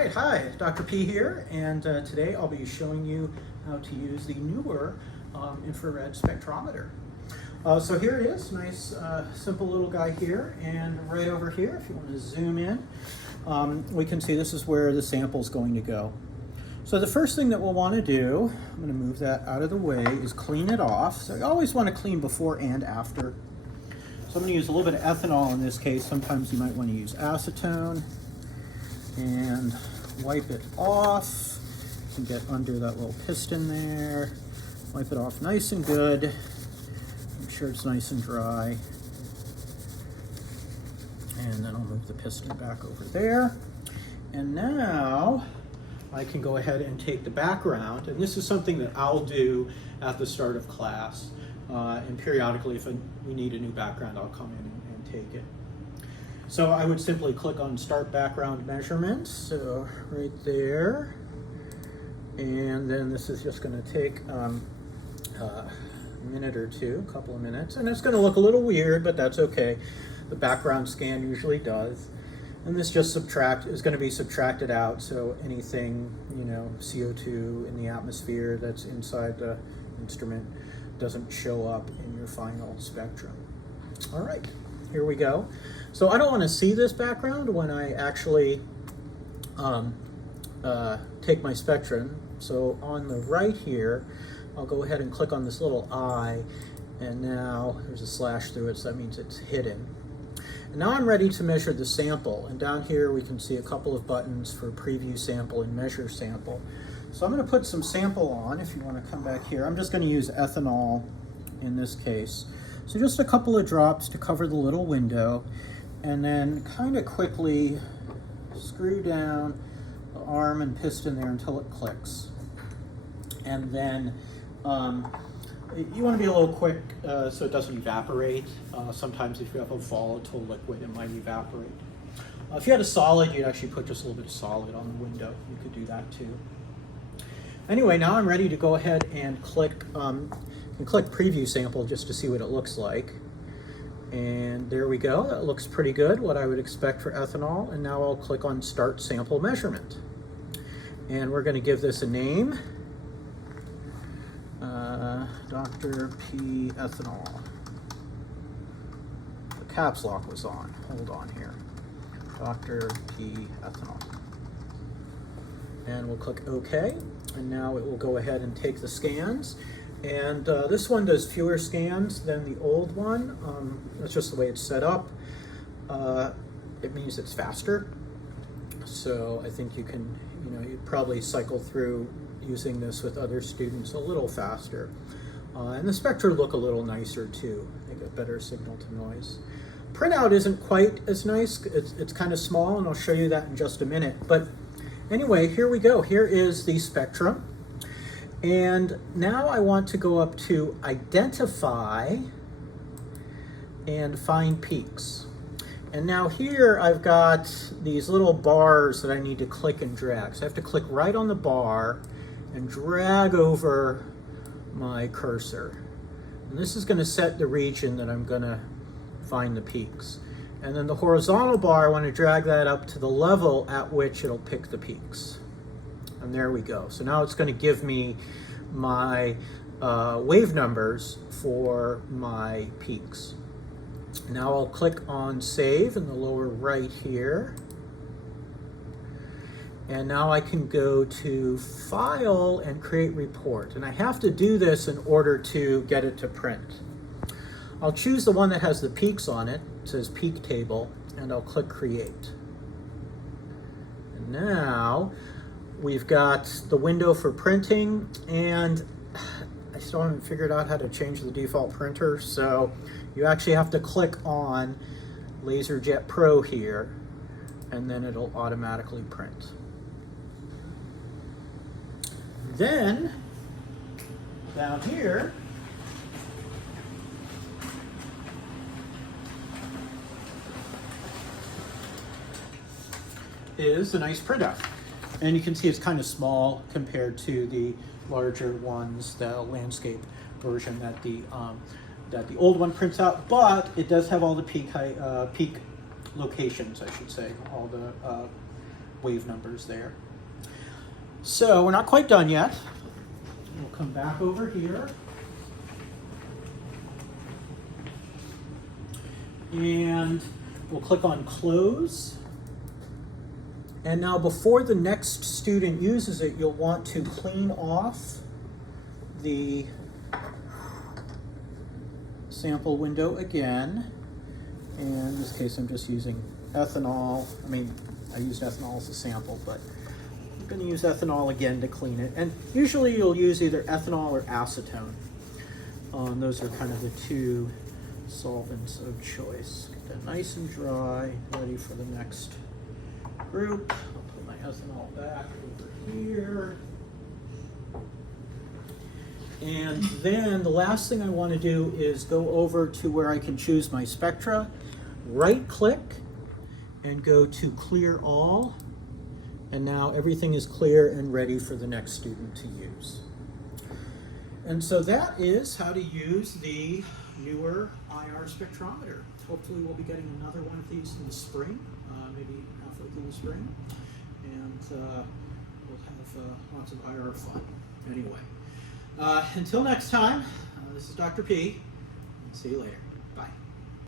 right, hi, Dr. P here, and today I'll be showing you how to use the newer infrared spectrometer. So here it is, nice simple little guy here, and right over here, if you want to zoom in, we can see this is where the sample is going to go. So the first thing that we'll want to do, I'm going to move that out of the way, is clean it off. So you always want to clean before and after. So I'm going to use a little bit of ethanol in this case. Sometimes you might want to use acetone. And wipe it off. You can get under that little piston there. Wipe it off nice and good. Make sure it's nice and dry. And then I'll move the piston back over there. And now I can go ahead and take the background. And this is something that I'll do at the start of class. And periodically, if we need a new background, I'll come in and take it. So I would simply click on Start Background Measurements, so right there. And then this is just going to take a minute or two, a couple of minutes. And it's going to look a little weird, but that's okay. The background scan usually does. And this just is going to be subtracted out, so anything, CO2 in the atmosphere that's inside the instrument doesn't show up in your final spectrum. All right. Here we go. So I don't want to see this background when I actually take my spectrum. So on the right here, I'll go ahead and click on this little eye, and now there's a slash through it, so that means it's hidden. And now I'm ready to measure the sample, and down here we can see a couple of buttons for preview sample and measure sample. So I'm going to put some sample on. If you want to come back here, I'm just going to use ethanol in this case. So just a couple of drops to cover the little window, and then kind of quickly screw down the arm and piston there until it clicks. And then you want to be a little quick so it doesn't evaporate. Sometimes if you have a volatile liquid, it might evaporate. If you had a solid, you'd actually put just a little bit of solid on the window. You could do that too. Anyway, now I'm ready to go ahead and click preview sample just to see what it looks like. And there we go. That looks pretty good, what I would expect for ethanol. And now I'll click on start sample measurement. And we're going to give this a name. Dr. P ethanol. The caps lock was on. Hold on here. Dr. P ethanol. And we'll click OK. And now it will go ahead and take the scans. And this one does fewer scans than the old one. That's just the way it's set up. It means it's faster. So I think you can, you'd probably cycle through using this with other students a little faster. And the spectra look a little nicer too. They get better signal to noise. Printout isn't quite as nice. It's kind of small, and I'll show you that in just a minute. But anyway, here we go. Here is the spectrum. And now I want to go up to Identify and Find Peaks. And now here I've got these little bars that I need to click and drag. So I have to click right on the bar and drag over my cursor. And this is going to set the region that I'm going to find the peaks. And then the horizontal bar, I want to drag that up to the level at which it'll pick the peaks. And there we go. So now it's going to give me my wave numbers for my peaks. Now I'll click on Save in the lower right here. And now I can go to File and Create Report. And I have to do this in order to get it to print. I'll choose the one that has the peaks on it. It says Peak Table, and I'll click Create. And now we've got the window for printing, and I still haven't figured out how to change the default printer, so you actually have to click on LaserJet Pro here, and then it'll automatically print. Then, down here, is a nice printout. And you can see it's kind of small compared to the larger ones, the landscape version that the old one prints out, but it does have all the peak locations, I should say, all the wave numbers there. So we're not quite done yet. We'll come back over here. And we'll click on close. And now before the next student uses it, you'll want to clean off the sample window again. And in this case, I'm just using ethanol. I mean, I used ethanol as a sample, but I'm going to use ethanol again to clean it. And usually you'll use either ethanol or acetone. Those are kind of the two solvents of choice. Get that nice and dry, ready for the next group. I'll put my ethanol back over here. And then the last thing I want to do is go over to where I can choose my spectra, right click, and go to clear all. And now everything is clear and ready for the next student to use. And so that is how to use the newer IR spectrometer. Hopefully we'll be getting another one of these in the spring, maybe halfway through the spring. And we'll have lots of IR fun. Anyway, until next time, this is Dr. P. See you later.